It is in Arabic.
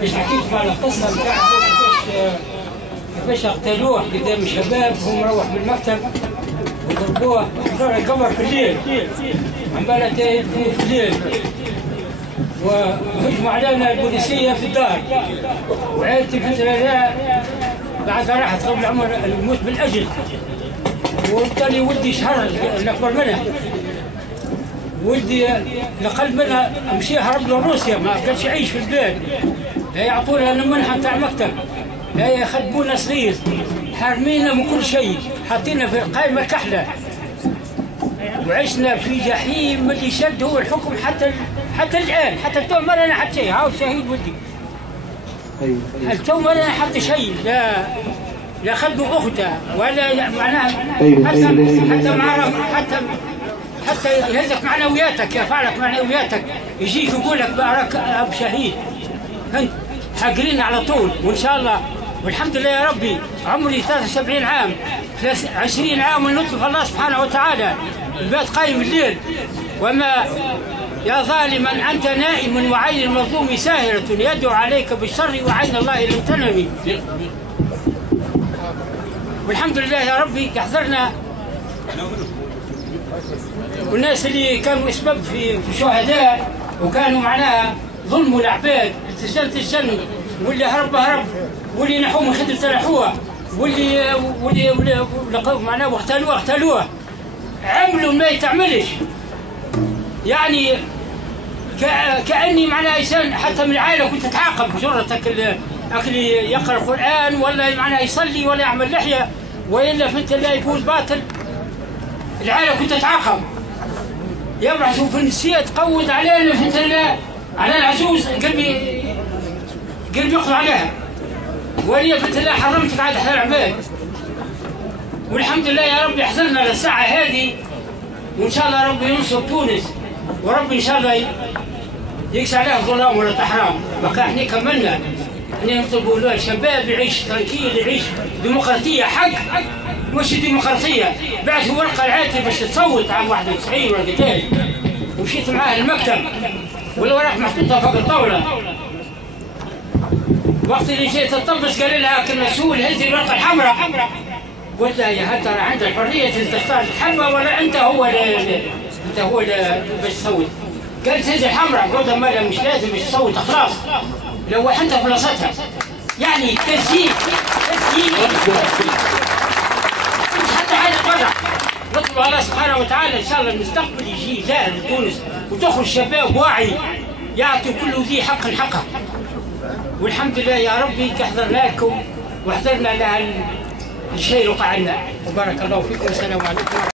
باش نحكيكم على القصه نتاع كيفاش اغتالوه قدام الشباب وهو مروح من المكتب وضربوه قبر في الليل، عماله يدفنوا في الليل، وهجموا علينا البوليسيه في الدار، وعائلتي في الثلاثاء بعدها راحت قبل عمر الموت بالاجل، وبالتالي ولدي شهر الاكبر منها، ولدي الاقل منها مشي هرب لروسيا، ما قدرش يعيش في البلاد، لا يعطونا المنحه نتاع المكتب، لا يخدمونا صغير، حارمينا من كل شيء، حاطينا في القائمه الكحله، وعشنا في جحيم اللي شد هو الحكم حتى الان، حتى تو ما لنا حتى شيء، هاو شهيد ولدي. تو ما لنا حتى شيء، لا خدموا اخته ولا معناها حتى يهزك معنوياتك، يرفع لك معنوياتك، يجيك يقول لك بارك اب شهيد، انت حاقرين على طول، وان شاء الله والحمد لله يا ربي عمري 73 عام، 20 عام ونطلب الله سبحانه وتعالى، البيت قايم الليل، وما يا ظالما انت نائم وعين المظلوم ساهرة يدعو عليك بالشر وعين الله لم تنمي. والحمد لله يا ربي يحذرنا والناس اللي كانوا اسباب في الشهداء وكانوا معناها ظلموا العباد، الجن واللي هرب واللي نحوه من خدمته نحوه، واللي معناه واغتالوه عملوا ما يتعملش، يعني كاني معناها انسان حتى من العائله كنت اتعاقب بجرتك اللي يقرا القران ولا معناها يصلي ولا يعمل لحيه والا فهمت لا يقول باطل، العائله كنت اتعاقب، يبرحوا في النسيه تقود علينا فهمت لا على العجوز قلبي يقضي عليها، ولي فهمت لا حرمتك عاد احلى العباد، والحمد لله يا رب يحضرنا للساعه هذه، وان شاء الله ربي ينصر تونس، وربي ان شاء الله يكسى عليها ظلام ولا تحرام، بقى احنا كملنا احنا نطلبوا له الشباب يعيش تركيز، يعيش ديمقراطيه حق، مش ديمقراطيه، بعثوا ورقه لعائلتي باش تصوت عام 91 ولا قتال، ومشيت معاه المكتب والورق محطوطه فوق الطاوله، وقت اللي جيت تطبس قال لها كالمسؤول هزي الورقه الحمراء، قلت لها يا هل ترى عندك الحريه تختار الحبه ولا انت هو باش تصوت؟ قالت هذه الحمراء، قلت لها مش لازم باش تصوت خلاص، لو انت في بلاصتها، يعني تسيير حتى حاجه برا، نطلب الله سبحانه وتعالى ان شاء الله المستقبل يجي زاهر لتونس وتخرج شباب واعي يعطي كل ذي حق حقه، والحمد لله يا ربي كحضرنا لكم وحضرنا لها الشيء وقع لنا، وبارك الله فيكم، السلام عليكم.